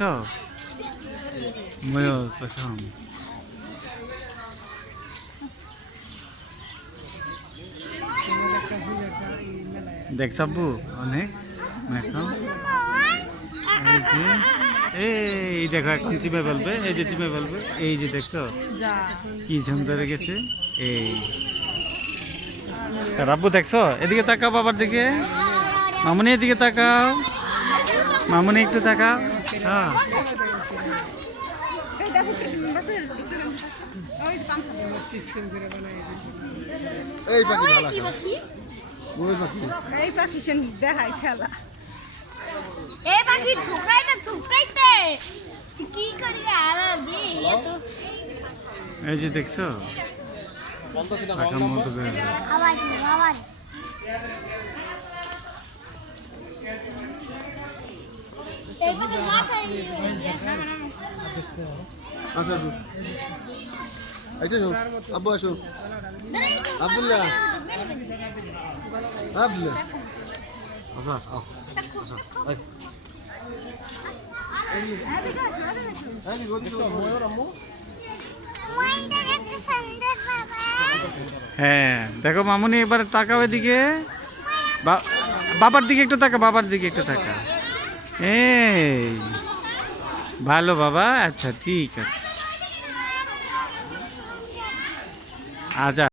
দেখছো ময়ূর প্রথম দেখ সাব্বু অনেক এখন এই যে এই দেখো এখন চিপে ফেলবে এই যে চিপে ফেলবে এই যে দেখছো কি সুন্দর গেছে এই স্যার আব্বু দেখছো এদিকে তাকাও বাবার দিকে মামুনি এদিকে তাকাও মামুনি একটু তাকাও হ্যাঁ এই পাখি ওই পাখি এই পাখি শুন দেখাই খেলা এই পাখি ঠুকরাইতে কি করি আরবি তো এই যে দেখছো আবার আবার এই তো মাথায় আসো আসো এইটা আসো আব্বু আসো আব্দুল্লাহ আব্দুল্লাহ আসো আসো এই এই গোছো ময়ূর আম্মু হ্যাঁ দেখো মামুনি এবার তাকাও এদিকে বাবার দিকে একটু তাকা বাবার দিকে একটু তাকা এই ভালো বাবা আচ্ছা ঠিক আছে আচ্ছা